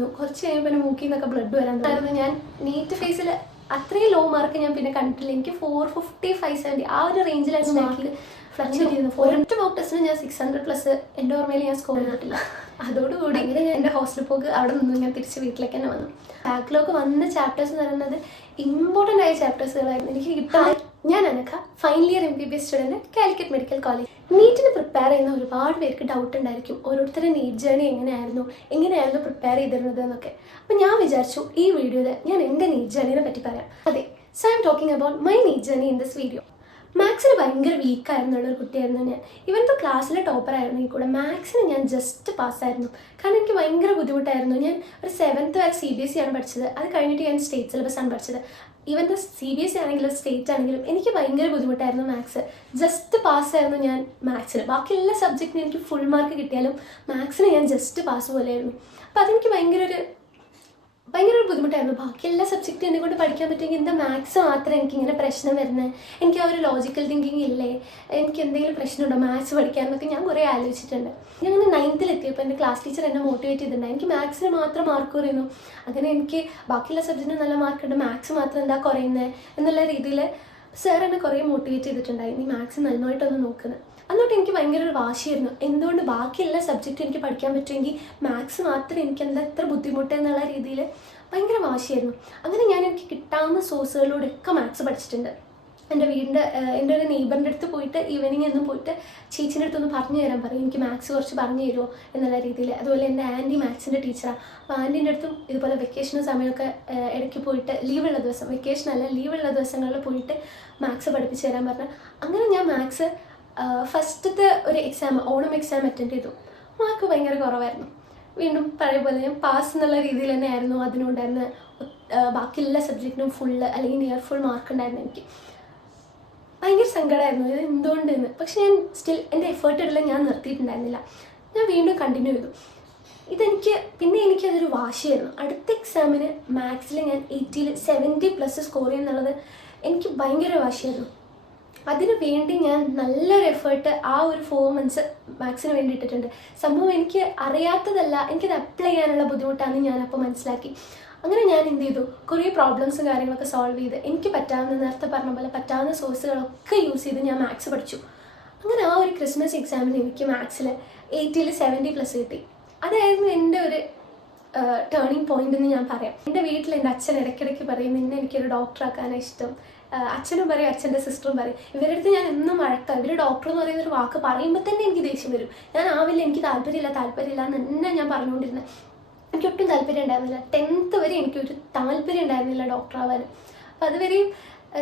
കുറച്ച് കഴിയുമ്പോൾ പിന്നെ മൂക്കിൽ നിന്നൊക്കെ ബ്ലഡ് വരാൻ തുടങ്ങി. ഞാൻ നീറ്റ് ഫേസിൽ അത്രയും ലോ മാർക്ക് ഞാൻ പിന്നെ കണ്ടിട്ടില്ല. എനിക്ക് 450, 570 ആ ഒരു റേഞ്ചിലായിരുന്നു മാർക്ക് ഫ്ലക്ച്വേറ്റ് ചെയ്യുന്നത്. ഒരൊറ്റ മോക്ക് ടെസ്റ്റിന് ഞാൻ 600+ എൻ്റെ ഓർമ്മയിൽ ഞാൻ സ്കോർ ചെയ്തിട്ടില്ല. അതോടുകൂടി ഇങ്ങനെ ഞാൻ എൻ്റെ ഹോസ്റ്റലിൽ പോക്ക് അവിടെ നിന്ന് ഞാൻ തിരിച്ച് വീട്ടിലേക്ക് തന്നെ വന്നു. ബാക്കിലോക്ക് വന്ന ചാപ്റ്റേഴ്സ് എന്ന് പറയുന്നത് ഇമ്പോർട്ടൻ്റ് ആയ ചാപ്റ്റേഴ്സുകളായിരുന്നു എനിക്ക് കിട്ടാൻ. ഞാൻ Anagha, final year MBBS student, Calicut medical college. നീറ്റിന് പ്രിപ്പയർ ചെയ്യുന്ന ഒരുപാട് പേർക്ക് ഡൗട്ട് ഉണ്ടായിരിക്കും, ഓരോരുത്തരുടെ നീറ്റ് ജേർണി എങ്ങനെയായിരുന്നു പ്രിപ്പയർ ചെയ്തിരുന്നത് എന്നൊക്കെ. അപ്പം ഞാൻ വിചാരിച്ചു ഈ വീഡിയോയിൽ ഞാൻ എൻ്റെ നീറ്റ് ജേർണിനെ പറ്റി പറയാം. അതെ, so I am talking about my NEET journey in this video. മാത്സിന് ഭയങ്കര വീക്കായിരുന്നുള്ളൊരു കുട്ടിയായിരുന്നു ഞാൻ. ഇവൻ്റെ ക്ലാസ്സിലെ ടോപ്പറായിരുന്നെങ്കിൽ കൂടെ മാത്സിന് ഞാൻ ജസ്റ്റ് പാസ്സായിരുന്നു. കാരണം എനിക്ക് ഭയങ്കര ബുദ്ധിമുട്ടായിരുന്നു. ഞാൻ ഒരു 7th വരെ CBSE ആണ് പഠിച്ചത്. അത് കഴിഞ്ഞിട്ട് ഞാൻ സ്റ്റേറ്റ് സിലബസ് ആണ് പഠിച്ചത്. ഇവൻ്റെ CBSE ആണെങ്കിലും സ്റ്റേറ്റ് ആണെങ്കിലും എനിക്ക് ഭയങ്കര ബുദ്ധിമുട്ടായിരുന്നു മാത്സ്. ജസ്റ്റ് പാസ്സായിരുന്നു ഞാൻ മാത്സിന്. ബാക്കി എല്ലാ സബ്ജക്റ്റിനും എനിക്ക് ഫുൾ മാർക്ക് കിട്ടിയാലും മാത്സിന് ഞാൻ ജസ്റ്റ് പാസ് പോലെയായിരുന്നു. അപ്പോൾ അതെനിക്ക് ഭയങ്കര ഒരു ബുദ്ധിമുട്ടായിരുന്നു. ബാക്കി എല്ലാ സബ്ജക്റ്റും എന്നെ കൊണ്ട് പഠിക്കാൻ പറ്റുമെങ്കിൽ എന്താ മാത്സ് മാത്രം എനിക്കിങ്ങനെ പ്രശ്നം വരുന്നത്? എനിക്ക് ആ ഒരു ലോജിക്കൽ തിങ്കിങ് ഇല്ലേ? എനിക്ക് എന്തെങ്കിലും പ്രശ്നമുണ്ടോ മാത്സ് പഠിക്കാമെന്നൊക്കെ ഞാൻ കുറേ ആലോചിച്ചിട്ടുണ്ട്. ഞാൻ അങ്ങനെ 9th എത്തിയപ്പോൾ എൻ്റെ ക്ലാസ് ടീച്ചർ എന്നെ മോട്ടിവേറ്റ് ചെയ്തിട്ടുണ്ടായി. എനിക്ക് മാത്സിന് മാത്രം മാർക്ക് കുറയുന്നു, അങ്ങനെ എനിക്ക് ബാക്കിയുള്ള സബ്ജക്റ്റിന് നല്ല മാർക്കുണ്ട്, മാത്സ് മാത്രം എന്താ കുറയുന്നത് എന്നുള്ള രീതിയിൽ സാർ എന്നെ കുറേ മോട്ടിവേറ്റ് ചെയ്തിട്ടുണ്ടായി. നീ മാത്സ് നന്നായിട്ടൊന്ന് നോക്കുന്നത്. അന്നോട്ട് എനിക്ക് ഭയങ്കര ഒരു വാശിയായിരുന്നു. എന്തുകൊണ്ട് ബാക്കി എല്ലാ സബ്ജക്റ്റും എനിക്ക് പഠിക്കാൻ പറ്റുമെങ്കിൽ മാത്സ് മാത്രം എനിക്ക് എന്താ ഇത്ര ബുദ്ധിമുട്ട് എന്നുള്ള രീതിയിൽ ഭയങ്കര വാശിയായിരുന്നു. അങ്ങനെ എനിക്ക് കിട്ടാവുന്ന സോഴ്സുകളിലൂടെയൊക്കെ മാത്സ് പഠിച്ചിട്ടുണ്ട്. എൻ്റെ ഒരു നെയ്ബറിൻ്റെ അടുത്ത് പോയിട്ട് ഈവനിങ് എന്നും പോയിട്ട് ചേച്ചീൻ്റെ അടുത്തൊന്ന് പറഞ്ഞു തരാൻ പറയും, എനിക്ക് മാത്സ് കുറച്ച് പറഞ്ഞു തരുമോ എന്നുള്ള രീതിയിൽ. അതുപോലെ എൻ്റെ ആൻറ്റി മാത്സിൻ്റെ ടീച്ചറാണ്. അപ്പോൾ ആൻറ്റീൻ്റെ അടുത്തും ഇതുപോലെ വെക്കേഷൻ സമയമൊക്കെ ഇടയ്ക്ക് പോയിട്ട് ലീവുള്ള ദിവസങ്ങളിൽ പോയിട്ട് മാത്സ് പഠിപ്പിച്ച് തരാൻ പറഞ്ഞു. അങ്ങനെ ഞാൻ മാത്സ് ഫസ്റ്റത്തെ ഒരു ഓണം എക്സാം അറ്റൻഡ് ചെയ്തു. മാർക്ക് ഭയങ്കര കുറവായിരുന്നു. വീണ്ടും പഴയ പോലെ ഞാൻ പാസ് എന്നുള്ള രീതിയിൽ തന്നെ ആയിരുന്നു അതിനുണ്ടായിരുന്ന. ബാക്കി എല്ലാ സബ്ജക്റ്റിനും ഫുള്ള് അല്ലെങ്കിൽ നിയർ ഫുൾ മാർക്ക് ഉണ്ടായിരുന്നു. എനിക്ക് ഭയങ്കര സങ്കടമായിരുന്നു ഇത് എന്തുകൊണ്ടെന്ന്. പക്ഷെ ഞാൻ സ്റ്റിൽ എൻ്റെ എഫേർട്ട് ഇടല ഞാൻ നിർത്തിയിട്ടുണ്ടായിരുന്നില്ല. ഞാൻ വീണ്ടും കണ്ടിന്യൂ ചെയ്തു. എനിക്കതൊരു വാശിയായിരുന്നു. അടുത്ത എക്സാമിന് മാത്സിൽ ഞാൻ 80ൽ 70+ സ്കോർ ചെയ്യുന്നുള്ളത് എനിക്ക് ഭയങ്കര വാശിയായിരുന്നു. അതിനു വേണ്ടി ഞാൻ നല്ലൊരു എഫേർട്ട് ആ ഒരു 4 months മാത്സിന് വേണ്ടി ഇട്ടിട്ടുണ്ട്. സംഭവം എനിക്ക് അറിയാത്തതല്ല, എനിക്കത് അപ്ലൈ ചെയ്യാനുള്ള ബുദ്ധിമുട്ടാണെന്ന് ഞാനപ്പോൾ മനസ്സിലാക്കി. അങ്ങനെ ഞാൻ എന്ത് ചെയ്തു, കുറേ പ്രോബ്ലംസും കാര്യങ്ങളൊക്കെ സോൾവ് ചെയ്ത് എനിക്ക് നേരത്തെ പറഞ്ഞ പോലെ പറ്റാവുന്ന സോഴ്സുകളൊക്കെ യൂസ് ചെയ്ത് ഞാൻ മാത്സ് പഠിച്ചു. അങ്ങനെ ആ ഒരു ക്രിസ്മസ് എക്സാമിന് എനിക്ക് മാത്സിൽ 80ൽ 70+ കിട്ടി. അതായിരുന്നു എൻ്റെ ഒരു ടേണിംഗ് പോയിന്റ് എന്ന് ഞാൻ പറയാം. എൻ്റെ വീട്ടിൽ എൻ്റെ അച്ഛൻ ഇടയ്ക്കിടയ്ക്ക് പറയും, നിന്നെ എനിക്കൊരു ഡോക്ടറാക്കാനാണ് ഇഷ്ടം. അച്ഛനും പറയും, അച്ഛൻ്റെ സിസ്റ്ററും പറയും. ഇവരുടെ അടുത്ത് ഞാൻ എന്നും വഴക്കാം. ഇവർ ഡോക്ടർ എന്ന് പറയുന്നൊരു വാക്ക് പറയുമ്പോൾ തന്നെ എനിക്ക് ദേഷ്യം വരും. ഞാൻ ആവില്ല, എനിക്ക് താല്പര്യമില്ല എന്ന് തന്നെ ഞാൻ പറഞ്ഞുകൊണ്ടിരുന്നത്. എനിക്കൊട്ടും താല്പര്യം ഉണ്ടായിരുന്നില്ല. 10th വരെ എനിക്കൊരു താല്പര്യം ഉണ്ടായിരുന്നില്ല ഡോക്ടർ ആവാൻ. അപ്പോൾ അതുവരെയും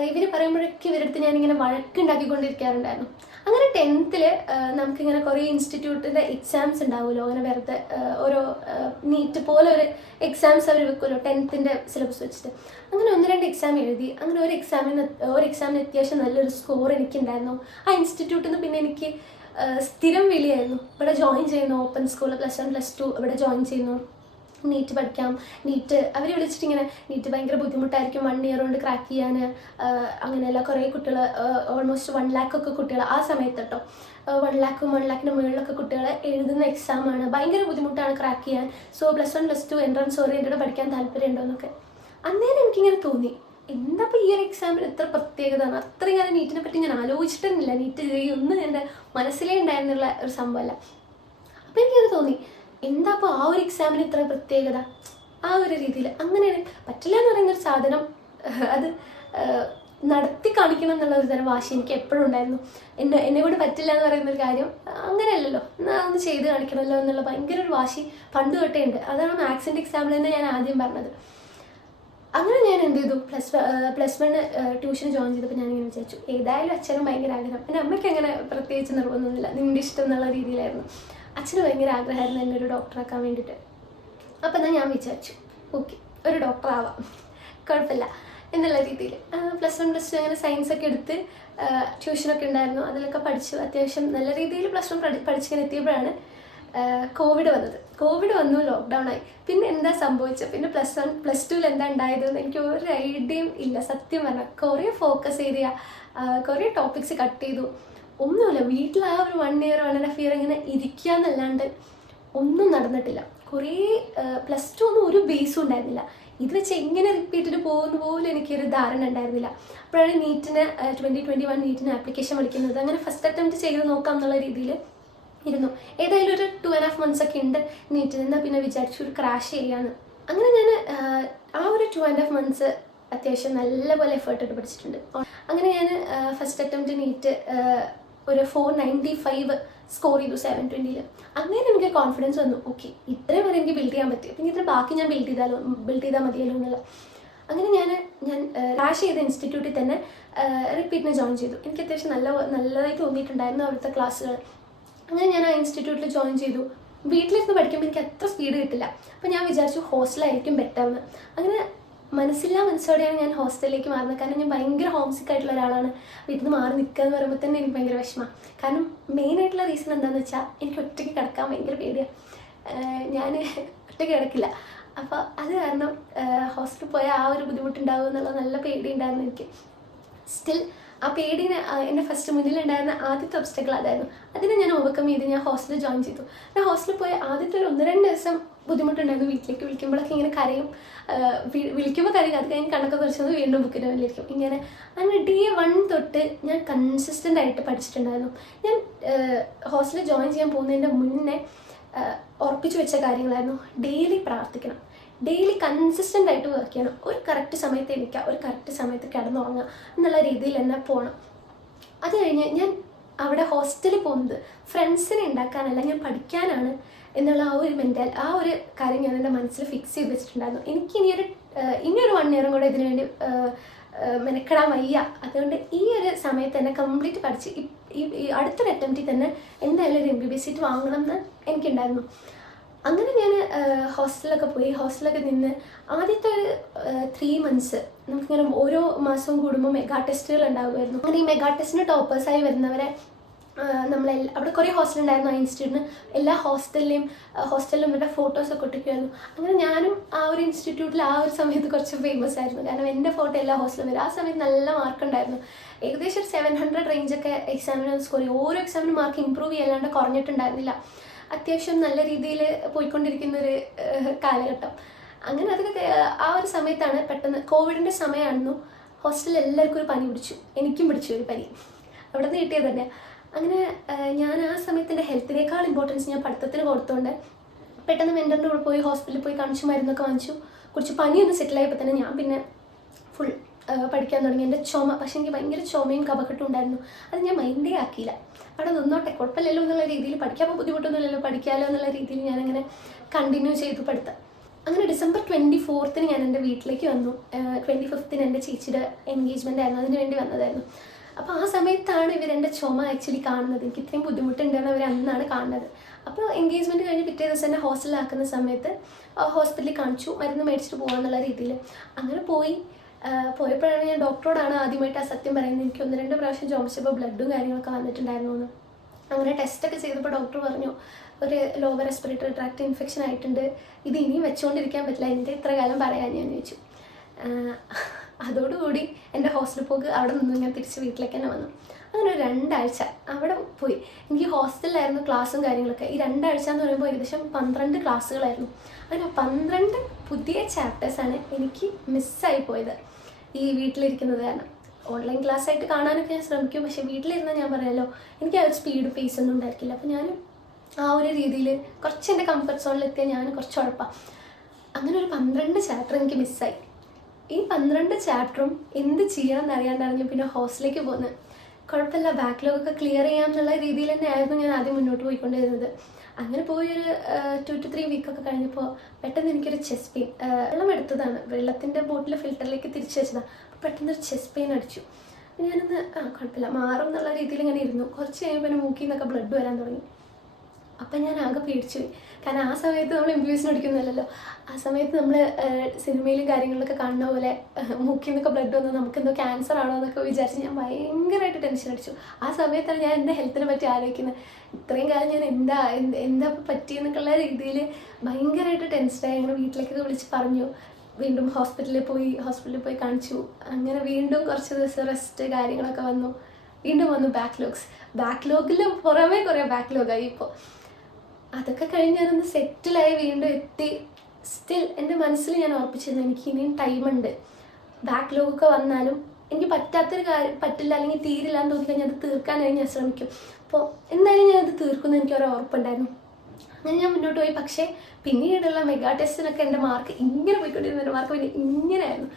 ഇവർ പറയുമ്പോഴൊക്കെ ഇവരുടെ അടുത്ത് ഞാനിങ്ങനെ വഴക്കുണ്ടാക്കിക്കൊണ്ടിരിക്കാറുണ്ടായിരുന്നു. അങ്ങനെ 10th നമുക്കിങ്ങനെ കുറേ ഇൻസ്റ്റിറ്റ്യൂട്ടിൻ്റെ എക്സാംസ് ഉണ്ടാവുമല്ലോ, അങ്ങനെ വെറുതെ ഓരോ നീറ്റ് പോലെ ഒരു എക്സാംസ് അവർ വെക്കുമല്ലോ 10th സിലബസ് വെച്ചിട്ട്. അങ്ങനെ 1-2 എക്സാം എഴുതി. അങ്ങനെ ഒരു എക്സാമിന് അത്യാവശ്യം നല്ലൊരു സ്കോർ എനിക്കുണ്ടായിരുന്നു. ആ ഇൻസ്റ്റിറ്റ്യൂട്ടിൽ നിന്ന് പിന്നെ എനിക്ക് സ്ഥിരം വിളിയായിരുന്നു, ഇവിടെ ജോയിൻ ചെയ്യുന്നു, ഓപ്പൺ സ്കൂൾ +1 +2 ഇവിടെ ജോയിൻ ചെയ്യുന്നു, നീറ്റ് പഠിക്കാം. അവർ വിളിച്ചിട്ടിങ്ങനെ നീറ്റ് ഭയങ്കര ബുദ്ധിമുട്ടായിരിക്കും, 1 year കൊണ്ട് ക്രാക്ക് ചെയ്യാൻ. അങ്ങനെയല്ല, കുറേ കുട്ടികൾ ഓൾമോസ്റ്റ് 1 lakh ഒക്കെ കുട്ടികൾ ആ സമയത്ത് കേട്ടോ, 1 lakh 1 lakhന് മുകളിലൊക്കെ കുട്ടികൾ എഴുതുന്ന എക്സാമാണ്. ഭയങ്കര ബുദ്ധിമുട്ടാണ് ക്രാക്ക് ചെയ്യാൻ. സോ +1 +2 എൻട്രൻസ് ഓറിയൻറ്റഡ് പഠിക്കാൻ താല്പര്യമുണ്ടോ എന്നൊക്കെ അന്നേരം എനിക്കിങ്ങനെ തോന്നി, എന്താ ഇപ്പോൾ ഈ ഒരു എക്സാമിന് എത്ര പ്രത്യേകതയാണ്. അത്രയും ഞാൻ നീറ്റിനെ പറ്റി ഞാൻ ആലോചിച്ചിട്ടൊന്നുമില്ല. നീറ്റ് ഒന്നും എൻ്റെ മനസ്സിലേ ഉണ്ടായിരുന്നുള്ള ഒരു സംഭവമല്ല. അപ്പോൾ എനിക്കത് തോന്നി, എന്താ അപ്പോൾ ആ ഒരു എക്സാമിന് ഇത്ര പ്രത്യേകത. ആ ഒരു രീതിയിൽ അങ്ങനെയാണ്. പറ്റില്ല എന്ന് പറയുന്നൊരു സാധനം അത് നടത്തി കാണിക്കണം എന്നുള്ള ഒരു തരം വാശി എനിക്ക് എപ്പോഴും ഉണ്ടായിരുന്നു. എന്നെ കൊണ്ട് പറ്റില്ല എന്ന് പറയുന്നൊരു കാര്യം അങ്ങനെയല്ലല്ലോ, ഒന്ന് ചെയ്ത് കാണിക്കണമല്ലോ എന്നുള്ള ഭയങ്കര ഒരു വാശി പണ്ട് തൊട്ടേ ഉണ്ട്. അതാണ് മാത്സിൻ്റെ എക്സാമിൽ തന്നെ ഞാൻ ആദ്യം പറഞ്ഞത്. അങ്ങനെ ഞാൻ എന്ത് ചെയ്തു, +1 ട്യൂഷന് ജോയിൻ ചെയ്തപ്പോൾ ഞാനിങ്ങനെ വിചാരിച്ചു, ഏതായാലും അച്ഛനും ഭയങ്കര ആഗ്രഹം. എൻ്റെ അമ്മയ്ക്ക് അങ്ങനെ പ്രത്യേകിച്ച് നിർബന്ധമൊന്നുമില്ല, നിങ്ങളുടെ ഇഷ്ടം എന്നുള്ള രീതിയിലായിരുന്നു. അച്ഛന് ഭയങ്കര ആഗ്രഹമായിരുന്നു എന്നെ ഒരു ഡോക്ടറാക്കാൻ വേണ്ടിയിട്ട്. അപ്പോൾ എന്നാൽ ഞാൻ വിചാരിച്ചു, ഓക്കെ ഒരു ഡോക്ടർ ആവാം, കുഴപ്പമില്ല എന്നുള്ള രീതിയിൽ. +1 +2 അങ്ങനെ സയൻസൊക്കെ എടുത്ത് ട്യൂഷനൊക്കെ ഉണ്ടായിരുന്നു, അതിലൊക്കെ പഠിച്ചു. അത്യാവശ്യം നല്ല രീതിയിൽ +1 പഠിച്ചിങ്ങനെ എത്തിയപ്പോഴാണ് കോവിഡ് വന്നു, ലോക്ക്ഡൗൺ ആയി. പിന്നെ എന്താ സംഭവിച്ചത്, പിന്നെ +1 +2 എന്താ ഉണ്ടായതെന്ന് എനിക്ക് ഒരു ഐഡിയയും ഇല്ല സത്യം പറഞ്ഞാൽ. കുറേ ഫോക്കസ് ചെയ്ത കുറേ ടോപ്പിക്സ് കട്ട് ചെയ്തു. ഒന്നുമില്ല, വീട്ടിൽ ആ ഒരു 1 year 1.5 year ഇങ്ങനെ ഇരിക്കുക എന്നല്ലാണ്ട് ഒന്നും നടന്നിട്ടില്ല. കുറേ +2 ഒന്നും ഒരു ബേസും ഉണ്ടായിരുന്നില്ല. ഇത് വെച്ച് എങ്ങനെ റിപ്പീറ്റിന് പോകുന്ന പോലും എനിക്കൊരു ധാരണ ഉണ്ടായിരുന്നില്ല. അപ്പോഴാണ് നീറ്റിന് 2021 നീറ്റിന് ആപ്ലിക്കേഷൻ വിളിക്കുന്നത്. അങ്ങനെ ഫസ്റ്റ് അറ്റംപ്റ്റ് ചെയ്ത് നോക്കാം എന്നുള്ള രീതിയിൽ ഇരുന്നു. ഏതായാലും ഒരു 2.5 months ഒക്കെ ഉണ്ട് നീറ്റിൽ നിന്ന്. പിന്നെ വിചാരിച്ചു ഒരു ക്രാഷ് ചെയ്യാന്ന്. അങ്ങനെ ഞാൻ ആ ഒരു 2.5 months അത്യാവശ്യം നല്ലപോലെ എഫേർട്ട് ഇട്ട് പഠിച്ചിട്ടുണ്ട്. അങ്ങനെ ഞാൻ ഫസ്റ്റ് അറ്റംപ്റ്റ് നീറ്റ് ഒരു 495 സ്കോർ ചെയ്തു 720. അങ്ങനെ എനിക്ക് കോൺഫിഡൻസ് വന്നു, ഓക്കെ ഇത്രയും വരെ എനിക്ക് ബിൽഡ് ചെയ്യാൻ പറ്റി, പിന്നെ ഇത്ര ബാക്കി ഞാൻ ബിൽഡ് ചെയ്താൽ മതിയല്ലോ എന്നുള്ള. അങ്ങനെ ഞാൻ ക്രാഷ് ചെയ്ത ഇൻസ്റ്റിറ്റ്യൂട്ടിൽ തന്നെ റിപ്പീറ്റിന് ജോയിൻ ചെയ്തു. എനിക്ക് അത്യാവശ്യം നല്ലതായി തോന്നിയിട്ടുണ്ടായിരുന്നു അവിടുത്തെ ക്ലാസ്സുകൾ. അങ്ങനെ ഞാൻ ആ ഇൻസ്റ്റിറ്റ്യൂട്ടിൽ ജോയിൻ ചെയ്തു. വീട്ടിലിരുന്ന് പഠിക്കുമ്പോൾ എനിക്ക് അത്ര സ്പീഡ് കിട്ടില്ല. അപ്പോൾ ഞാൻ വിചാരിച്ചു ഹോസ്റ്റലായിരിക്കും ബെറ്റർ എന്ന്. അങ്ങനെ മനസ്സോടെയാണ് ഞാൻ ഹോസ്റ്റലിലേക്ക് മാറുന്നത്. കാരണം ഞാൻ ഭയങ്കര ഹോംസിക്ക് ആയിട്ടുള്ള ഒരാളാണ്. വീട്ടിൽ നിന്ന് മാറി നിൽക്കുക എന്ന് പറയുമ്പോൾ തന്നെ എനിക്ക് ഭയങ്കര വിഷമമാണ്. കാരണം മെയിനായിട്ടുള്ള റീസൺ എന്താണെന്ന് വെച്ചാൽ എനിക്ക് ഒറ്റയ്ക്ക് കിടക്കാൻ ഭയങ്കര പേടിയാണ്. ഞാൻ ഒറ്റയ്ക്ക് കിടക്കില്ല. അപ്പോൾ അത് കാരണം ഹോസ്റ്റലിൽ പോയാൽ ആ ഒരു ബുദ്ധിമുട്ടുണ്ടാവും എന്നുള്ള നല്ല പേടി ഉണ്ടായിരുന്നു എനിക്ക്. സ്റ്റിൽ ആ പേടിന് എൻ്റെ ഫസ്റ്റ് മുന്നിലുണ്ടായിരുന്ന ആദ്യത്തെ ഒബ്സ്റ്റക്കിൾ അതായിരുന്നു. അതിനെ ഞാൻ ഓവർകം ചെയ്ത് ഞാൻ ഹോസ്റ്റലിൽ ജോയിൻ ചെയ്തു. ഞാൻ ഹോസ്റ്റലിൽ പോയ ആദ്യത്തെ ഒരു 1-2 ദിവസം ബുദ്ധിമുട്ടുണ്ടായിരുന്നു. വീട്ടിലേക്ക് വിളിക്കുമ്പോഴൊക്കെ ഇങ്ങനെ കരയും. വിളിക്കുമ്പോൾ കരയും, അത് കഴിഞ്ഞ് കണക്ക് കുറച്ചത് വീണ്ടും ബുക്കിന് വേണ്ടിയിരിക്കും ഇങ്ങനെ. അങ്ങനെ Day 1 തൊട്ട് ഞാൻ കൺസിസ്റ്റൻ്റ് ആയിട്ട് പഠിച്ചിട്ടുണ്ടായിരുന്നു. ഞാൻ ഹോസ്റ്റലിൽ ജോയിൻ ചെയ്യാൻ പോകുന്നതിൻ്റെ മുന്നേ ഉറപ്പിച്ചു വെച്ച കാര്യങ്ങളായിരുന്നു. ഡെയിലി പ്രാർത്ഥിക്കണം, ഡെയിലി കൺസിസ്റ്റൻ്റ് ആയിട്ട് വർക്ക് ചെയ്യണം, ഒരു കറക്റ്റ് സമയത്ത് എണീക്കുക, ഒരു കറക്റ്റ് സമയത്ത് കിടന്നുറങ്ങുക എന്നുള്ള രീതിയിൽ തന്നെ പോകണം. അത് കഴിഞ്ഞ് ഞാൻ അവിടെ ഹോസ്റ്റലിൽ പോകുന്നത് ഫ്രണ്ട്സിനെ ഉണ്ടാക്കാനല്ല, ഞാൻ പഠിക്കാനാണ് എന്നുള്ള ആ ഒരു കാര്യം ഞാൻ എൻ്റെ മനസ്സിൽ ഫിക്സ് ചെയ്ത് വെച്ചിട്ടുണ്ടായിരുന്നു. എനിക്ക് ഇനിയൊരു 1 year കൂടെ ഇതിനു വേണ്ടി മെനക്കെടാൻ വയ്യ. അതുകൊണ്ട് ഈ ഒരു സമയത്ത് തന്നെ കംപ്ലീറ്റ് പഠിച്ച് ഈ അടുത്തൊരു അറ്റംപ്റ്റിൽ തന്നെ എന്തായാലും ഒരു MBBS സീറ്റ് വാങ്ങണം എന്ന് എനിക്കുണ്ടായിരുന്നു. അങ്ങനെ ഞാൻ ഹോസ്റ്റലിലൊക്കെ പോയി. ഹോസ്റ്റലൊക്കെ നിന്ന് ആദ്യത്തെ ഒരു 3 months നമുക്കിങ്ങനെ ഓരോ മാസവും കൂടുമ്പോൾ മെഗാ ടെസ്റ്റുകൾ ഉണ്ടാകുമായിരുന്നു. അങ്ങനെ ഈ മെഗാ ടെസ്റ്റിന് ടോപ്പേഴ്സായി വരുന്നവരെ അവിടെ കുറേ ഹോസ്റ്റൽ ഉണ്ടായിരുന്നു. ആ ഇൻസ്റ്റിറ്റ്യൂട്ടിന് എല്ലാ ഹോസ്റ്റലിലും ഇവരുടെ ഫോട്ടോസൊക്കെ ഒട്ടിക്കുമായിരുന്നു. അങ്ങനെ ഞാനും ആ ഒരു ഇൻസ്റ്റിറ്റ്യൂട്ടിൽ ആ ഒരു സമയത്ത് കുറച്ച് ഫേമസ് ആയിരുന്നു. കാരണം എൻ്റെ ഫോട്ടോ എല്ലാ ഹോസ്റ്റലിലും വരും. ആ സമയത്ത് നല്ല മാർക്ക് ഉണ്ടായിരുന്നു. ഏകദേശം ഒരു 700 റേഞ്ചൊക്കെ എക്സാമിന് സ്കോർ ചെയ്യും. ഓരോ എക്സാമിന് മാർക്ക് ഇമ്പ്രൂവ് ചെയ്യാല്ലാണ്ട് കുറഞ്ഞിട്ടുണ്ടായിരുന്നില്ല. അത്യാവശ്യം നല്ല രീതിയിൽ പോയിക്കൊണ്ടിരിക്കുന്ന ഒരു കാലഘട്ടം. അങ്ങനെ അതൊക്കെ ആ ഒരു സമയത്താണ് പെട്ടെന്ന് കോവിഡിൻ്റെ സമയമായിരുന്നു. ഹോസ്റ്റലിൽ എല്ലാവർക്കും ഒരു പനി പിടിച്ചു. എനിക്കും പിടിച്ചു ഒരു പനി. അവിടെ നിന്ന് കിട്ടിയത് തന്നെ. അങ്ങനെ ഞാൻ ആ സമയത്ത് എൻ്റെ ഹെൽത്തിനേക്കാൾ ഇമ്പോർട്ടൻസ് ഞാൻ പഠിത്തത്തിന് കൊടുത്തുകൊണ്ട് പെട്ടെന്ന് മെൻ്ററിൻ്റെ കൂടെ പോയി ഹോസ്പിറ്റലിൽ പോയി കാണിച്ചു, മരുന്നൊക്കെ വാങ്ങിച്ചു. കുറച്ച് പനിയൊന്ന് സെറ്റിലായപ്പോൾ തന്നെ ഞാൻ പിന്നെ ഫുൾ പഠിക്കാൻ തുടങ്ങി. എൻ്റെ പക്ഷേ എനിക്ക് ഭയങ്കര ചുമയും കഫക്കെട്ടും ഉണ്ടായിരുന്നു. അത് ഞാൻ മൈൻഡേ ആക്കിയില്ല. അവിടെ നിന്നോട്ടെ, കുഴപ്പമില്ലല്ലോ എന്നുള്ള രീതിയിൽ, പഠിക്കാൻ ബുദ്ധിമുട്ടൊന്നുമില്ലല്ലോ, പഠിക്കാമല്ലോ എന്നുള്ള രീതിയിൽ ഞാനങ്ങനെ കണ്ടിന്യൂ ചെയ്തു പഠിത്തം. അങ്ങനെ December 24th ഞാൻ എൻ്റെ വീട്ടിലേക്ക് വന്നു. 25th എൻ്റെ ചേച്ചിയുടെ എൻഗേജ്മെൻ്റ് ആയിരുന്നു, അതിന് വേണ്ടി വന്നതായിരുന്നു. അപ്പോൾ ആ സമയത്താണ് ഇവരെൻ്റെ ചുമ ആക്ച്വലി കാണുന്നത്. എനിക്ക് ഇത്രയും ബുദ്ധിമുട്ടുണ്ടെന്ന് അവർ അന്നാണ് കാണുന്നത്. അപ്പോൾ എൻഗേജ്മെൻറ്റ് കഴിഞ്ഞ് പിറ്റേ ദിവസം എന്നെ ഹോസ്റ്റലിലാക്കുന്ന സമയത്ത് ഹോസ്പിറ്റലിൽ കാണിച്ചു, മരുന്ന് മേടിച്ചിട്ട് പോകാമെന്നുള്ള രീതിയിൽ. അങ്ങനെ പോയപ്പോഴാണ് ഞാൻ ഡോക്ടറോടാണ് ആദ്യമായിട്ട് ആ സത്യം പറയുന്നത്. എനിക്ക് 1-2 പ്രാവശ്യം ചുമച്ചപ്പോൾ ബ്ലഡും കാര്യങ്ങളൊക്കെ വന്നിട്ടുണ്ടായിരുന്നു എന്ന്. അങ്ങനെ ടെസ്റ്റൊക്കെ ചെയ്തപ്പോൾ ഡോക്ടർ പറഞ്ഞു ഒരു ലോവർ റെസ്പിറേറ്ററി ട്രാക്ട് ഇൻഫെക്ഷൻ ആയിട്ടുണ്ട്, ഇത് ഇനിയും വെച്ചുകൊണ്ടിരിക്കാൻ പറ്റില്ല, എൻ്റെ ഇത്ര കാലം പറയാൻ ഞാൻ ചോദിച്ചു. അതോടുകൂടി എൻ്റെ ഹോസ്റ്റലിൽ പോക്ക് അവിടെ നിന്ന് ഞാൻ തിരിച്ച് വീട്ടിലേക്ക് തന്നെ വന്നു. അങ്ങനെ ഒരു 2 ആഴ്ച അവിടെ പോയി. എനിക്ക് ഹോസ്റ്റലിലായിരുന്നു ക്ലാസ്സും കാര്യങ്ങളൊക്കെ. ഈ 2 ആഴ്ച എന്ന് പറയുമ്പോൾ ഏകദേശം 12 ക്ലാസ്സുകളായിരുന്നു. അങ്ങനെ 12 പുതിയ ചാപ്റ്റേഴ്സാണ് എനിക്ക് മിസ്സായി പോയത് ഈ വീട്ടിലിരിക്കുന്നത് കാരണം. ഓൺലൈൻ ക്ലാസ് ആയിട്ട് കാണാനൊക്കെ ഞാൻ ശ്രമിക്കും, പക്ഷേ വീട്ടിലിരുന്നാൽ ഞാൻ പറയാമല്ലോ എനിക്ക് ആ ഒരു സ്പീഡ് പേസ് ഒന്നും ഉണ്ടായിരിക്കില്ല. അപ്പോൾ ഞാൻ ആ ഒരു രീതിയിൽ കുറച്ച് എൻ്റെ കംഫർട്ട് സോണിലെത്തിയാൽ ഞാൻ കുറച്ച് ഉഴപ്പാം. അങ്ങനെ ഒരു 12 ചാപ്റ്റർ എനിക്ക് മിസ്സായി. ഈ 12 ചാപ്റ്ററും എന്ത് ചെയ്യണം എന്നറിയാണ്ടാണ് ഞാൻ പിന്നെ ഹോസ്റ്റലിലേക്ക് പോകുന്നത്. കുഴപ്പമില്ല, ബാക്ക്ലോഗൊക്കെ ക്ലിയർ ചെയ്യാം എന്നുള്ള രീതിയിൽ തന്നെ ആയിരുന്നു ഞാൻ ആദ്യം മുന്നോട്ട് പോയിക്കൊണ്ടിരുന്നത്. അങ്ങനെ പോയൊരു 2 to 3 വീക്കൊക്കെ കഴിഞ്ഞപ്പോൾ പെട്ടെന്ന് എനിക്കൊരു ചെസ്റ്റ് പെയിൻ, വെള്ളം എടുത്തതാണ്, വെള്ളത്തിൻ്റെ ബോട്ടിൽ ഫിൽറ്ററിലേക്ക് തിരിച്ചു വെച്ചതാണ്. അപ്പോൾ പെട്ടെന്നൊരു ചെസ്റ്റ് പെയിൻ അടിച്ചു. ഞാനൊന്ന് കുഴപ്പമില്ല മാറും എന്നുള്ള രീതിയിൽ ഇങ്ങനെ ഇരുന്നു. കുറച്ച് കഴിയുമ്പോൾ എൻ്റെ മൂക്കിൽ നിന്നൊക്കെ ബ്ലഡ് വരാൻ തുടങ്ങി. അപ്പം ഞാൻ ആകെ പേടിച്ചു പോയി. കാരണം ആ സമയത്ത് നമ്മൾ MBBS അടിക്കുന്നില്ലല്ലോ. ആ സമയത്ത് നമ്മൾ സിനിമയിലും കാര്യങ്ങളിലൊക്കെ കാണുന്ന പോലെ മൂക്കിൽ നിന്നൊക്കെ ബ്ലഡ് വന്നാൽ നമുക്കെന്തോ ക്യാൻസർ ആണോ എന്നൊക്കെ വിചാരിച്ച് ഞാൻ ഭയങ്കരമായിട്ട് ടെൻഷൻ അടിച്ചു. ആ സമയത്താണ് ഞാൻ എൻ്റെ ഹെൽത്തിനെ പറ്റി ആലോചിക്കുന്നത്. ഇത്രയും കാലം ഞാൻ എന്താ പറ്റിയെന്നൊക്കെയുള്ള രീതിയിൽ ഭയങ്കരമായിട്ട് ടെൻഷനായി. അങ്ങനെ വീട്ടിലേക്കൊക്കെ വിളിച്ച് പറഞ്ഞു. വീണ്ടും ഹോസ്പിറ്റലിൽ പോയി കാണിച്ചു. അങ്ങനെ വീണ്ടും കുറച്ച് ദിവസം റെസ്റ്റ് കാര്യങ്ങളൊക്കെ വന്നു. വീണ്ടും വന്നു ബാക്ക്ലോഗിലും പുറമേ കുറേ ബാക്ക്ലോഗായി ഇപ്പോൾ. അതൊക്കെ കഴിഞ്ഞ് ഞാനൊന്ന് സെറ്റിലായി വീണ്ടും എത്തി. സ്റ്റിൽ എൻ്റെ മനസ്സിൽ ഞാൻ ഉറപ്പിച്ചിരുന്നു എനിക്ക് ഇനിയും ടൈമുണ്ട്. ബാക്ക്ലോഗൊക്കെ വന്നാലും എനിക്ക് പറ്റാത്തൊരു കാര്യം പറ്റില്ല അല്ലെങ്കിൽ തീരില്ല എന്ന് തോന്നിക്കഴിഞ്ഞാൽ അത് തീർക്കാനായി ഞാൻ ശ്രമിക്കും. അപ്പോൾ എന്തായാലും ഞാനത് തീർക്കുമെന്ന് എനിക്കൊരു ഉറപ്പുണ്ടായിരുന്നു. അങ്ങനെ ഞാൻ മുന്നോട്ട് പോയി. പക്ഷേ പിന്നീടുള്ള മെഗാ ടെസ്റ്റിനൊക്കെ എൻ്റെ മാർക്ക് ഇങ്ങനെ പോയിക്കൊണ്ടിരുന്നു. എൻ്റെ മാർക്ക് പിന്നെ ഇങ്ങനെയായിരുന്നു,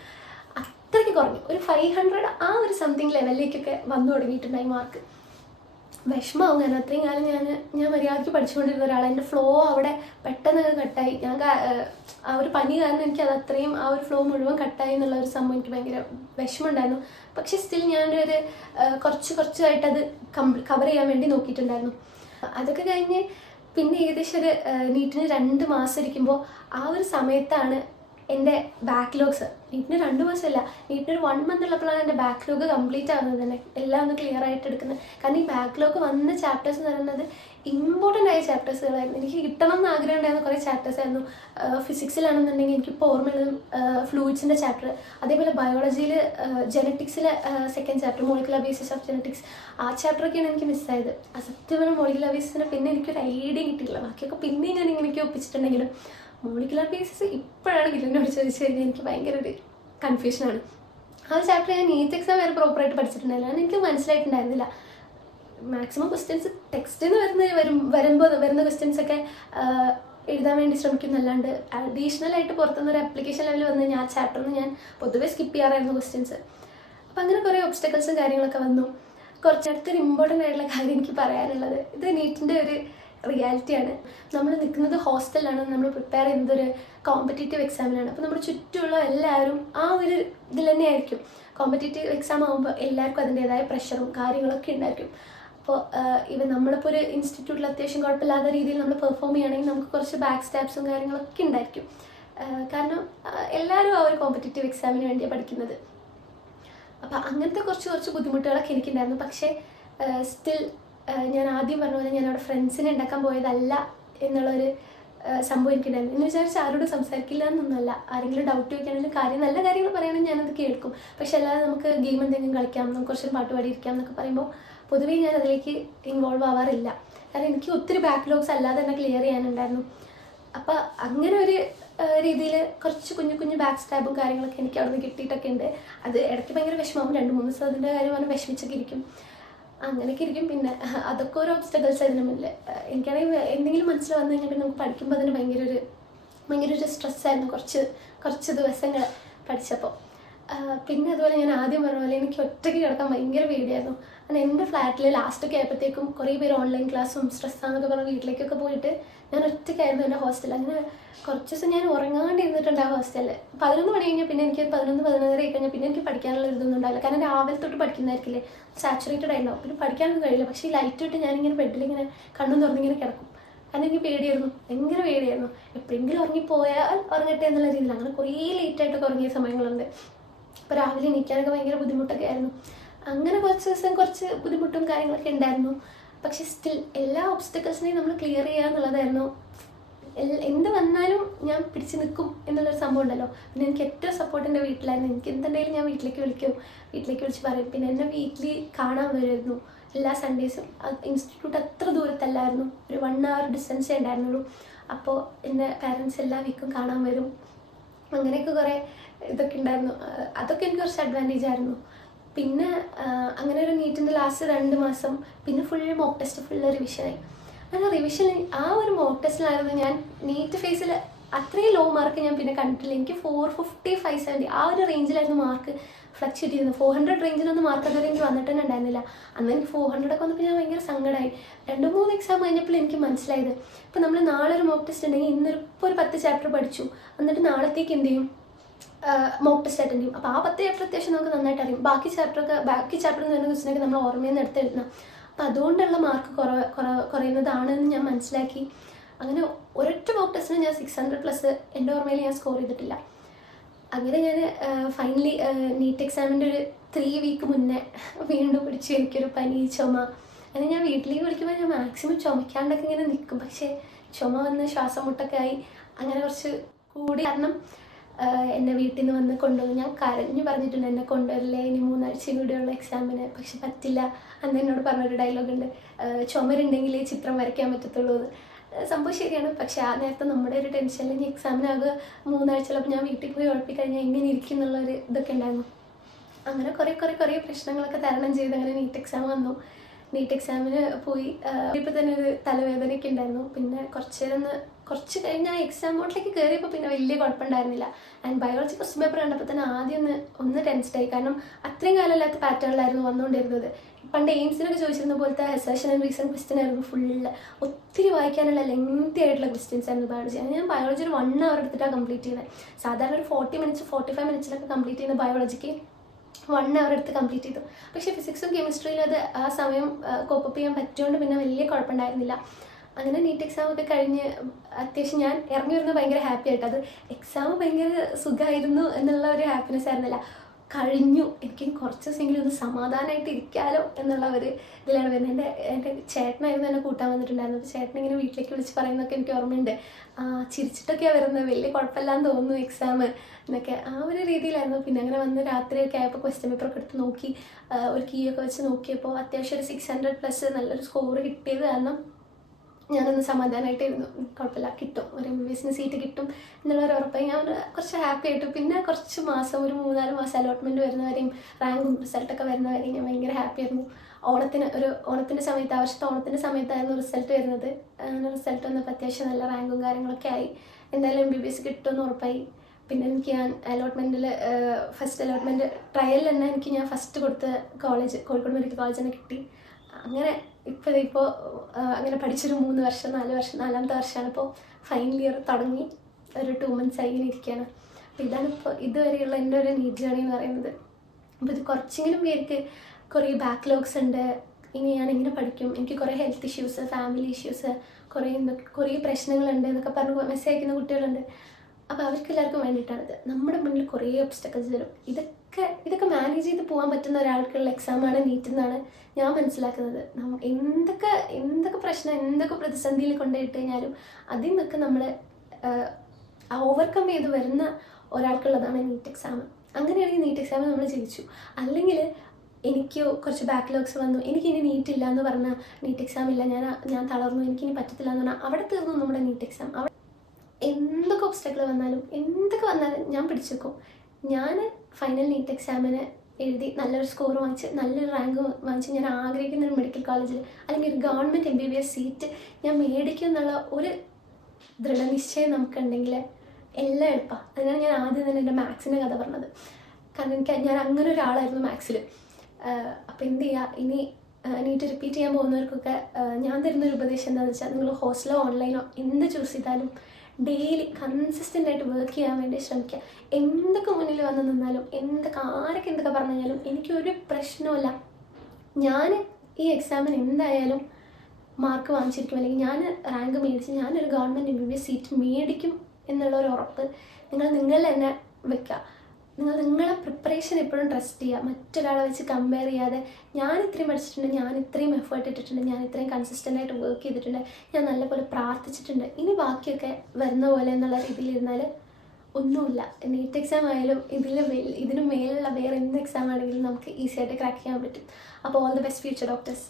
അത്രയ്ക്ക് കുറഞ്ഞു. ഒരു 500 ആ ഒരു സംതിങ് ലെവലിലേക്കൊക്കെ വന്നു തുടങ്ങിയിട്ടുണ്ടായി മാർക്ക്. വിഷമമാവും. കാരണം അത്രയും കാലം ഞാൻ മര്യാദയ്ക്ക് പഠിച്ചുകൊണ്ടിരുന്ന ഒരാളാണ്. എൻ്റെ ഫ്ലോ അവിടെ പെട്ടെന്ന് കട്ടായി. ആ ഒരു പനി കാരണം എനിക്ക് അത് അത്രയും ആ ഒരു ഫ്ലോ മുഴുവൻ കട്ടായി എന്നുള്ള ഒരു സംഭവം എനിക്ക് ഭയങ്കര വിഷമമുണ്ടായിരുന്നു. പക്ഷേ സ്റ്റിൽ ഞാനൊരു കുറച്ചായിട്ട് അത് കവർ ചെയ്യാൻ വേണ്ടി നോക്കിയിട്ടുണ്ടായിരുന്നു. അതൊക്കെ കഴിഞ്ഞ് പിന്നെ ഏകദേശം ഒരു നീറ്റിന് 2 മാസം ഇരിക്കുമ്പോൾ ആ ഒരു സമയത്താണ് എൻ്റെ ബാക്ക്ലോഗ്സ്, നീറ്റിന് 2 മാസമല്ല, നീറ്റിനൊരു 1 മന്ത് ഉള്ളപ്പോഴാണ് എൻ്റെ ബാക്ക്ലോഗ് കംപ്ലീറ്റ് ആവുന്നത് തന്നെ, എല്ലാം ഒന്ന് ക്ലിയർ ആയിട്ട് എടുക്കുന്നത്. കാരണം ഈ ബാക്ക്ലോഗ് വന്ന ചാപ്റ്റേഴ്സ് എന്ന് പറയുന്നത് ഇമ്പോർട്ടൻ്റ് ആയ ചാപ്റ്റേഴ്സുകളായിരുന്നു. എനിക്ക് കിട്ടണം എന്ന് ആഗ്രഹം ഉണ്ടായിരുന്ന കുറേ ചാപ്റ്റേഴ്സ് ആയിരുന്നു. ഫിസിക്സിലാണെന്നുണ്ടെങ്കിൽ എനിക്കിപ്പോൾ ഓർമ്മയുള്ളത് ഫ്ലൂയിഡ്സിൻ്റെ ചാപ്റ്റർ, അതേപോലെ ബയോളജിയിൽ ജെനറ്റിക്സിലെ second chapter molecular basis of genetics, ആ ചാപ്റ്ററൊക്കെയാണ് എനിക്ക് മിസ്സായത്. സത്യമായ മോളിക്കുലർ ബേസിസിന് പിന്നെ എനിക്കൊരു ഐഡിയ കിട്ടിയില്ല. ബാക്കിയൊക്കെ പിന്നെയും ഞാൻ ഇങ്ങനെയൊക്കെ ഒപ്പിച്ചിട്ടുണ്ടെങ്കിലും മോളിക്കുലർ ബേസിസ് ഇപ്പോഴാണ് കിട്ടുന്നോട് ചോദിച്ചു കഴിഞ്ഞാൽ എനിക്ക് ഭയങ്കര ഒരു കൺഫ്യൂഷനാണ്. ആ ഒരു ചാപ്റ്റർ ഞാൻ നീറ്റ് എക്സാം വരെ പ്രോപ്പറായിട്ട് പഠിച്ചിട്ടുണ്ടായില്ല. എനിക്ക് മനസ്സിലായിട്ടുണ്ടായിരുന്നില്ല. മാക്സിമം ക്വസ്റ്റ്യൻസ് ടെക്സ്റ്റിൽ നിന്ന് വരുന്ന ക്വസ്റ്റ്യൻസൊക്കെ എഴുതാൻ വേണ്ടി ശ്രമിക്കുന്നല്ലാണ്ട് അഡീഷണലായിട്ട് പുറത്തുനിന്ന് ഒരു ആപ്ലിക്കേഷൻ ലെവലിൽ വന്ന് കഴിഞ്ഞാൽ ആ ചാപ്റ്ററിന് ഞാൻ പൊതുവെ സ്കിപ്പ് ചെയ്യാറായിരുന്നു ക്വസ്റ്റ്യൻസ്. അപ്പോൾ അങ്ങനെ കുറേ ഒബ്സ്റ്റക്കിൾസും കാര്യങ്ങളൊക്കെ വന്നു. കുറച്ചടുത്തൊരു ഇമ്പോർട്ടൻ്റ് ആയിട്ടുള്ള കാര്യം എനിക്ക് പറയാനുള്ളത്, ഇത് നീറ്റിൻ്റെ ഒരു റിയാലിറ്റിയാണ്. നമ്മൾ നിൽക്കുന്നത് ഹോസ്റ്റലിലാണ്, നമ്മൾ പ്രിപ്പയർ ചെയ്യുന്നത് ഒരു കോമ്പറ്റേറ്റീവ് എക്സാമിനാണ്. അപ്പോൾ നമ്മുടെ ചുറ്റുമുള്ള എല്ലാവരും ആ ഒരു ഇതിൽ തന്നെയായിരിക്കും. കോമ്പറ്റേറ്റീവ് എക്സാം ആകുമ്പോൾ എല്ലാവർക്കും അതിൻ്റേതായ പ്രഷറും കാര്യങ്ങളൊക്കെ ഉണ്ടായിരിക്കും. അപ്പോൾ നമ്മളിപ്പോൾ ഒരു ഇൻസ്റ്റിറ്റ്യൂട്ടിൽ അത്യാവശ്യം കുഴപ്പമില്ലാത്ത രീതിയിൽ നമ്മൾ പെർഫോം ചെയ്യുകയാണെങ്കിൽ നമുക്ക് കുറച്ച് ബാക്ക് സ്റ്റാപ്സും കാര്യങ്ങളൊക്കെ ഉണ്ടായിരിക്കും. കാരണം എല്ലാവരും ആ ഒരു കോമ്പറ്റേറ്റീവ് എക്സാമിന് വേണ്ടിയാണ് പഠിക്കുന്നത്. അപ്പോൾ അങ്ങനത്തെ കുറച്ച് ബുദ്ധിമുട്ടുകളൊക്കെ എനിക്കുണ്ടായിരുന്നു. പക്ഷേ സ്റ്റിൽ ഞാൻ ആദ്യം പറഞ്ഞ പോലെ ഞാൻ അവിടെ ഫ്രണ്ട്സിനെ ഉണ്ടാക്കാൻ പോയതല്ല എന്നുള്ളൊരു സംഭവം എനിക്കുണ്ടായിരുന്നു. എന്ന് വിചാരിച്ച് ആരോടും സംസാരിക്കില്ല എന്നൊന്നുമല്ല. ആരെങ്കിലും ഡൗട്ട് ചോദിക്കുകയാണെങ്കിലും നല്ല കാര്യങ്ങൾ പറയുകയാണെങ്കിൽ ഞാനത് കേൾക്കും. പക്ഷെ അല്ലാതെ നമുക്ക് ഗെയിം എന്തെങ്കിലും കളിക്കാം, നമുക്ക് കുറച്ചൊരു പാട്ട് പാടിയിരിക്കാം എന്നൊക്കെ പറയുമ്പോൾ പൊതുവേ ഞാൻ അതിലേക്ക് ഇൻവോൾവ് ആവാറില്ല. കാരണം എനിക്ക് ഒത്തിരി ബാക്ക്ലോഗ്സ് അല്ലാതെ തന്നെ ക്ലിയർ ചെയ്യാനുണ്ടായിരുന്നു. അപ്പോൾ അങ്ങനെ ഒരു രീതിയിൽ കുറച്ച് കുഞ്ഞു ബാക്ക് സ്റ്റാബും കാര്യങ്ങളൊക്കെ എനിക്ക് അവിടെ നിന്ന് കിട്ടിയിട്ടൊക്കെ ഉണ്ട്. അത് ഇടയ്ക്ക് ഭയങ്കര വിഷമമാകും. 2-3 ദിവസം അതിൻ്റെ കാര്യം പറഞ്ഞാൽ വിഷമിച്ചൊക്കെ ഇരിക്കും, അങ്ങനെയൊക്കെ ഇരിക്കും. പിന്നെ അതൊക്കെ ഓരോ ഒബ്സ്റ്റക്കിൾസ് അതിന് മുന്നിൽ. എനിക്കാണെങ്കിൽ എന്തെങ്കിലും മനസ്സിൽ വന്നു കഴിഞ്ഞാൽ പിന്നെ നമുക്ക് പഠിക്കുമ്പോൾ അതിന് ഭയങ്കര ഒരു സ്ട്രെസ്സായിരുന്നു കുറച്ച് ദിവസങ്ങൾ പഠിച്ചപ്പോൾ. പിന്നെ അതുപോലെ ഞാൻ ആദ്യം പറഞ്ഞ പോലെ എനിക്ക് ഒറ്റയ്ക്ക് കിടക്കാൻ ഭയങ്കര പേടിയായിരുന്നു. കാരണം എൻ്റെ ഫ്ലാറ്റിൽ ലാസ്റ്റൊക്കെ ആയപ്പോഴത്തേക്കും കുറേ പേര് ഓൺലൈൻ ക്ലാസ്സും സ്ട്രെസ്സാന്നൊക്കെ പറഞ്ഞ് വീട്ടിലേക്കൊക്കെ പോയിട്ട് ഞാൻ ഒറ്റയ്ക്കായിരുന്നു എൻ്റെ ഹോസ്റ്റലിൽ. അങ്ങനെ കുറച്ച് ദിവസം ഞാൻ ഉറങ്ങാണ്ടിരുന്നിട്ടുണ്ട് ആ ഹോസ്റ്റലിൽ. 11 മണി കഴിഞ്ഞാൽ പിന്നെ എനിക്ക് 11-11:30 കഴിഞ്ഞാൽ പിന്നെ എനിക്ക് പഠിക്കാനുള്ള ഇതൊന്നും ഉണ്ടാവില്ല. കാരണം രാവിലെ തൊട്ട് പഠിക്കുന്നതായിരിക്കില്ലേ, സാച്ചുറേറ്റഡ് ആയിട്ടുണ്ടാവും, പിന്നെ പഠിക്കാനൊന്നും കഴിയില്ല. പക്ഷേ ഈ ലൈറ്റ് ഇട്ട് ഞാനിങ്ങനെ ബെഡിലിങ്ങനെ കണ്ണും തുറന്നിങ്ങനെ കിടക്കും. കാരണം എനിക്ക് പേടിയായിരുന്നു, ഭയങ്കര പേടിയായിരുന്നു. എപ്പോഴെങ്കിലും ഉറങ്ങിപ്പോയാൽ ഉറങ്ങട്ടെ എന്നുള്ള രീതിയിൽ അങ്ങനെ കുറേ ലേറ്റായിട്ടൊക്കെ ഉറങ്ങിയ സമയങ്ങളുണ്ട്. അപ്പോൾ രാവിലെ എണീക്കാനൊക്കെ ഭയങ്കര ബുദ്ധിമുട്ടൊക്കെ ആയിരുന്നു. അങ്ങനെ കുറച്ച് ദിവസം കുറച്ച് ബുദ്ധിമുട്ടും കാര്യങ്ങളൊക്കെ ഉണ്ടായിരുന്നു. പക്ഷെ സ്റ്റിൽ എല്ലാ ഒബ്സ്റ്റക്കിൾസിനെയും നമ്മൾ ക്ലിയർ ചെയ്യുക എന്നുള്ളതായിരുന്നു. എന്ത് വന്നാലും ഞാൻ പിടിച്ച് നിൽക്കും എന്നുള്ളൊരു സംഭവം ഉണ്ടല്ലോ. പിന്നെ എനിക്ക് ഏറ്റവും സപ്പോർട്ട് എൻ്റെ വീട്ടിലായിരുന്നു. എനിക്ക് എന്തുണ്ടെങ്കിലും ഞാൻ വീട്ടിലേക്ക് വിളിച്ച് പറയും. പിന്നെ എന്നെ വീട്ടിൽ കാണാൻ വരുമായിരുന്നു എല്ലാ സൺഡേസും. ഇൻസ്റ്റിറ്റ്യൂട്ട് അത്ര ദൂരത്തല്ലായിരുന്നു, ഒരു 1 hour ഡിസ്റ്റൻസേ ഉണ്ടായിരുന്നുള്ളൂ. അപ്പോൾ എൻ്റെ പാരൻസ് എല്ലാ വീക്കും കാണാൻ വരും. അങ്ങനെയൊക്കെ കുറേ ഇതൊക്കെ ഉണ്ടായിരുന്നു. അതൊക്കെ എനിക്ക് കുറച്ച് അഡ്വാൻറ്റേജ് ആയിരുന്നു. പിന്നെ അങ്ങനെ ഒരു നീറ്റിൻ്റെ ലാസ്റ്റ് 2 മാസം പിന്നെ ഫുൾ മോക്ക് ടെസ്റ്റ്, ഫുൾ റിവിഷനായി. അങ്ങനെ റിവിഷൻ ആ ഒരു മോക്ക് ടെസ്റ്റിലായിരുന്നു ഞാൻ നീറ്റ് ഫേസിൽ അത്രയും ലോ മാർക്ക് ഞാൻ പിന്നെ കണ്ടിട്ടില്ല. എനിക്ക് 450, 570 ആ ഒരു റേഞ്ചിലായിരുന്നു മാർക്ക് ഫ്ലക്ച്വേറ്റ് ചെയ്യുന്നത്. 400 റേഞ്ചിലൊന്നും മാർക്ക് അതുവരെ എനിക്ക് വന്നിട്ട് തന്നെ ഉണ്ടായിരുന്നില്ല. അന്ന് എനിക്ക് 400 ഒക്കെ വന്നപ്പോൾ ഞാൻ ഭയങ്കര സങ്കടമായി. 2-3 എക്സാം കഴിഞ്ഞപ്പോൾ എനിക്ക് മനസ്സിലായത്, ഇപ്പോൾ നമ്മൾ നാളെ ഒരു മോക്ക് ടെസ്റ്റ് ഉണ്ടെങ്കിൽ ഇപ്പോൾ ഒരു 10 ചാപ്റ്റർ പഠിച്ചു, എന്നിട്ട് നാളത്തേക്ക് എന്ത് ചെയ്യും, മോക്ക് ടെസ്റ്റ് അറ്റൻഡ് ചെയ്യും. അപ്പോൾ ആ 10 ചാപ്റ്റർ അത്യാവശ്യം നമുക്ക് നന്നായിട്ട് അറിയും. ബാക്കി ചാപ്റ്റർ എന്ന് പറയുന്ന ക്വസ്റ്റ്യനൊക്കെ നമ്മൾ ഓർമ്മയിൽ നിന്ന് എടുത്തെഴുതണം. അപ്പോൾ അതുകൊണ്ടുള്ള മാർക്ക് കുറയുന്നതാണെന്ന് ഞാൻ മനസ്സിലാക്കി. അങ്ങനെ ഒരൊറ്റ മോക്ക് ടെസ്റ്റിന് ഞാൻ 600+ എൻ്റെ ഓർമ്മയിൽ ഞാൻ സ്കോർ ചെയ്തിട്ടില്ല. അങ്ങനെ ഞാൻ ഫൈനലി നീറ്റ് എക്സാമിൻ്റെ ഒരു 3 വീക്ക് മുന്നേ വീണ്ടും പിടിച്ചു എനിക്കൊരു പനി, ചുമ. അങ്ങനെ ഞാൻ വീട്ടിലേക്ക് വിളിക്കുമ്പോൾ ഞാൻ മാക്സിമം ചുമയ്ക്കാണ്ടൊക്കെ ഇങ്ങനെ നിൽക്കും. പക്ഷേ ചുമ വന്ന് ശ്വാസം മുട്ടൊക്കെ ആയി അങ്ങനെ കുറച്ച് കൂടി. കാരണം എന്നെ വീട്ടിൽ നിന്ന് വന്ന് കൊണ്ടുവന്നു. ഞാൻ കരഞ്ഞു പറഞ്ഞിട്ടുണ്ട് എന്നെ കൊണ്ടുവരില്ലേ ഇനി 3 ആഴ്ചയും കൂടിയുള്ള എക്സാമിന്. പക്ഷെ പറ്റില്ല. അന്ന് എന്നോട് പറഞ്ഞൊരു ഡയലോഗ് ഉണ്ട്, ചുമരുണ്ടെങ്കിലേ ചിത്രം വരയ്ക്കാൻ പറ്റത്തുള്ളൂ എന്ന്. സംഭവം ശരിയാണ്. പക്ഷെ ആ നേരത്തെ നമ്മുടെ ഒരു ടെൻഷനിൽ ഇനി എക്സാമിനാകെ 3 ആഴ്ച ചിലപ്പോൾ ഞാൻ വീട്ടിൽ പോയി ഉഴപ്പിക്കഴിഞ്ഞാൽ എങ്ങനെ ഇരിക്കും എന്നുള്ളൊരു ഇതൊക്കെ ഉണ്ടായിരുന്നു. അങ്ങനെ കുറേ പ്രശ്നങ്ങളൊക്കെ തരണം ചെയ്ത് അങ്ങനെ നീറ്റ് എക്സാം വന്നു. നീറ്റ് എക്സാമിന് പോയി. ഇപ്പോൾ തന്നെ ഒരു തലവേദനയൊക്കെ ഉണ്ടായിരുന്നു. പിന്നെ കുറച്ച് കഴിഞ്ഞ് ആ എക്സാം ബോർഡിലേക്ക് കയറിയപ്പോൾ പിന്നെ വലിയ കുഴപ്പമുണ്ടായിരുന്നില്ല. ആൻഡ് ബയോളജി ക്വസ്റ്റ്യൻ പേപ്പർ കണ്ടപ്പോൾ തന്നെ ആദ്യം ഒന്ന് ടെൻസ്ഡായി. കാരണം അത്രയും കാലമില്ലാത്ത പാറ്റേണിലായിരുന്നു വന്നുകൊണ്ടിരുന്നത്. പണ്ട് എയിംസിനൊക്കെ ചോദിച്ചിരുന്ന പോലത്തെ അസേഷൻ ആൻഡ് റീസൺ ക്വസ്റ്റ്യൻ ആയിരുന്നു ഫുള്ള്. ഒത്തിരി വായിക്കാനുള്ള ലെങ്തി ആയിട്ടുള്ള ക്വസ്റ്റ്യൻസ് ആയിരുന്നു ബയോളജി. ഞാൻ ബയോളജി ഒരു 1 hour എടുത്തിട്ടാണ് കംപ്ലീറ്റ് ചെയ്യുന്നത്. സാധാരണ ഒരു 40 minutes 45 minutes കംപ്ലീറ്റ് ചെയ്യുന്ന ബയോളജിക്ക് 1 hour എടുത്ത് കംപ്ലീറ്റ് ചെയ്തു. പക്ഷേ ഫിസിക്സും കെമിസ്ട്രിയിലും അത് ആ സമയം കോപ്പപ്പ് ചെയ്യാൻ പറ്റുകൊണ്ട് പിന്നെ വലിയ കുഴപ്പമുണ്ടായിരുന്നില്ല. അങ്ങനെ നീറ്റ് എക്സാം ഒക്കെ കഴിഞ്ഞ് അത്യാവശ്യം ഞാൻ ഇറങ്ങി വരുന്നത് ഭയങ്കര ഹാപ്പി ആയിട്ട്. അത് എക്സാം ഭയങ്കര സുഖമായിരുന്നു എന്നുള്ള ഒരു ഹാപ്പിനെസ് ആയിരുന്നില്ല. കഴിഞ്ഞു, എനിക്ക് കുറച്ച് ദിവസമെങ്കിലും ഒന്ന് സമാധാനമായിട്ട് ഇരിക്കാമല്ലോ എന്നുള്ള ഒരു ഇതിലാണ് വരുന്നത്. എൻ്റെ ചേട്ടനായിരുന്നു എന്നെ കൂട്ടാൻ വന്നിട്ടുണ്ടായിരുന്നു. അപ്പോൾ ചേട്ടൻ ഇങ്ങനെ വീട്ടിലേക്ക് വിളിച്ച് പറയുന്നതൊക്കെ എനിക്ക് ഓർമ്മയുണ്ട്. ചിരിച്ചിട്ടൊക്കെയാണ് വരുന്നത്, വലിയ കുഴപ്പമില്ലാന്ന് തോന്നുന്നു എക്സാം എന്നൊക്കെ, ആ ഒരു രീതിയിലായിരുന്നു. പിന്നെ അങ്ങനെ വന്ന് രാത്രിയൊക്കെ ആയപ്പോൾ ക്വസ്റ്റ്യൻ പേപ്പറൊക്കെ എടുത്ത് നോക്കി, ഒരു കീ ഒക്കെ വെച്ച് നോക്കിയപ്പോൾ അത്യാവശ്യം ഒരു 600+ നല്ലൊരു സ്കോർ കിട്ടിയത് കാരണം ഞാനൊന്ന് സമാധാനമായിട്ടിരുന്നു. കുഴപ്പമില്ല, കിട്ടും, ഒരു MBBS സീറ്റ് കിട്ടും എന്നുള്ളൊരു ഉറപ്പായി ഞാൻ കുറച്ച് ഹാപ്പി ആയിട്ട്. പിന്നെ കുറച്ച് മാസം, ഒരു 3-4 മാസം അലോട്ട്മെൻറ്റ് വരുന്നവരെയും റാങ്കും റിസൾട്ടൊക്കെ വരുന്നവരെയും ഞാൻ ഭയങ്കര ഹാപ്പി ആയിരുന്നു. ഓണത്തിൻ്റെ സമയത്ത്, ആ വർഷത്തെ ഓണത്തിൻ്റെ സമയത്തായിരുന്നു റിസൾട്ട് വരുന്നത്. റിസൾട്ട് വന്നപ്പോൾ അത്യാവശ്യം നല്ല റാങ്കും കാര്യങ്ങളൊക്കെ ആയി. എന്തായാലും MBBS കിട്ടുമെന്ന് ഉറപ്പായി. പിന്നെ എനിക്ക് ഞാൻ ഫസ്റ്റ് അലോട്ട്മെൻറ്റ് ട്രയലിൽ തന്നെ ഞാൻ ഫസ്റ്റ് കൊടുത്ത കോളേജ് കോഴിക്കോട് മെഡിക്കൽ കോളേജ് തന്നെ കിട്ടി. അങ്ങനെ ഇപ്പോൾ അങ്ങനെ പഠിച്ചൊരു 3 വർഷം 4 വർഷം 4ാമത്തെ വർഷമാണ്. ഇപ്പോൾ ഫൈനൽ ഇയർ തുടങ്ങി ഒരു 2 months ആയി ഇങ്ങനെ ഇരിക്കുകയാണ്. അപ്പോൾ ഇതാണിപ്പോൾ ഇതുവരെയുള്ള എൻ്റെ ഒരു നീറ്റ് ജേണി എന്ന് പറയുന്നത്. അപ്പോൾ ഇത് കുറച്ചെങ്കിലും പേർക്ക് കുറേ ബാക്ക്ലോഗ്സ് ഉണ്ട്. ഇനി ഞാൻ എങ്ങനെ പഠിക്കും, എനിക്ക് കുറേ ഹെൽത്ത് ഇഷ്യൂസ്, ഫാമിലി ഇഷ്യൂസ്, കുറേ പ്രശ്നങ്ങളുണ്ട് എന്നൊക്കെ പറഞ്ഞ് മെസ്സേജ് അയക്കുന്ന കുട്ടികളുണ്ട്. അപ്പോൾ അവർക്ക് എല്ലാവർക്കും വേണ്ടിയിട്ടാണിത്. നമ്മുടെ മുന്നിൽ കുറേ ഒബ്സ്റ്റക്കിൾസ് വരും. ഇതൊക്കെ മാനേജ് ചെയ്ത് പോകാൻ പറ്റുന്ന ഒരാൾക്കുള്ള എക്സാമാണ് നീറ്റ് എന്നാണ് ഞാൻ മനസ്സിലാക്കുന്നത്. എന്തൊക്കെ പ്രശ്നം, എന്തൊക്കെ പ്രതിസന്ധിയിൽ കൊണ്ടുപോയിട്ട് കഴിഞ്ഞാലും അതിൽ നിന്നൊക്കെ നമ്മൾ ഓവർകം ചെയ്ത് വരുന്ന ഒരാൾക്കുള്ളതാണ് നീറ്റ് എക്സാം. അങ്ങനെയാണെങ്കിൽ നീറ്റ് എക്സാം നമ്മൾ ജയിച്ചു. അല്ലെങ്കിൽ എനിക്ക് കുറച്ച് ബാക്ക്ലോഗ്സ് വന്നു, എനിക്കിനി നീറ്റ് ഇല്ല എന്ന് പറഞ്ഞാൽ, നീറ്റ് എക്സാം ഇല്ല, ഞാൻ തളർന്നു, എനിക്കിനി പറ്റത്തില്ല എന്ന് പറഞ്ഞാൽ അവിടെ തീർന്നു നമ്മുടെ നീറ്റ് എക്സാം. എന്തൊക്കെ ഒബ്സ്റ്റക്കിൾ വന്നാലും ഞാൻ പിടിച്ചേക്കും. ഞാൻ ഫൈനൽ നീറ്റ് എക്സാമിന് എഴുതി നല്ലൊരു സ്കോർ വാങ്ങിച്ച് നല്ലൊരു റാങ്ക് വാങ്ങിച്ച് ഞാൻ ആഗ്രഹിക്കുന്ന ഒരു മെഡിക്കൽ കോളേജിൽ അല്ലെങ്കിൽ ഒരു ഗവൺമെൻറ് MBBS സീറ്റ് ഞാൻ മേടിക്കും എന്നുള്ള ഒരു ദൃഢനിശ്ചയം നമുക്കുണ്ടെങ്കിൽ എല്ലാം എളുപ്പമാണ്. അതിനാണ് ഞാൻ ആദ്യം തന്നെ എൻ്റെ മാത്സിൻ്റെ കഥ പറഞ്ഞത്. കാരണം ഞാൻ അങ്ങനെ ഒരാളായിരുന്നു മാത്സിൽ. അപ്പോൾ എന്ത് ചെയ്യുക, ഇനി നീറ്റ് റിപ്പീറ്റ് ചെയ്യാൻ പോകുന്നവർക്കൊക്കെ ഞാൻ തരുന്നൊരു ഉപദേശം എന്താണെന്ന് വെച്ചാൽ, നിങ്ങൾ ഹോസ്റ്റലോ ഓൺലൈനോ എന്ത് ചൂസ് ചെയ്താലും ഡെയിലി കൺസിസ്റ്റൻ്റ് ആയിട്ട് വർക്ക് ചെയ്യാൻ വേണ്ടി ശ്രമിക്കുക. എന്തൊക്കെ മുന്നിൽ വന്ന് നിന്നാലും ആരൊക്കെ എന്തൊക്കെ പറഞ്ഞു കഴിഞ്ഞാലും എനിക്കൊരു പ്രശ്നമില്ല. ഞാൻ ഈ എക്സാമിന് എന്തായാലും മാർക്ക് വാങ്ങിച്ചിരിക്കും, അല്ലെങ്കിൽ ഞാൻ റാങ്ക് മേടിച്ച് ഞാനൊരു ഗവൺമെൻറ് MBBS സീറ്റ് മേടിക്കും എന്നുള്ളൊരു ഉറപ്പ് നിങ്ങൾ തന്നെ വെക്കുക. നിങ്ങളെ പ്രിപ്പറേഷൻ എപ്പോഴും ട്രസ്റ്റ് ചെയ്യുക. മറ്റൊരാളെ വെച്ച് കമ്പയർ ചെയ്യാതെ ഞാൻ ഇത്രയും പഠിച്ചിട്ടുണ്ട്, ഞാൻ ഇത്രയും എഫേർട്ട് ഇട്ടിട്ടുണ്ട്, ഞാൻ ഇത്രയും കൺസിസ്റ്റൻ്റ് ആയിട്ട് വർക്ക് ചെയ്തിട്ടുണ്ട്, ഞാൻ നല്ലപോലെ പ്രാർത്ഥിച്ചിട്ടുണ്ട്, ഇനി ബാക്കിയൊക്കെ വരുന്ന പോലെ എന്നുള്ള രീതിയിലിരുന്നാൽ ഒന്നുമില്ല. നീറ്റ് എക്സാം ആയാലും ഇതിന് മേലുള്ള വേറെ എന്ത് എക്സാം ആണെങ്കിലും നമുക്ക് ഈസി ആയിട്ട് ക്രാക്ക് ചെയ്യാൻ പറ്റും. അപ്പോൾ all the best future doctors.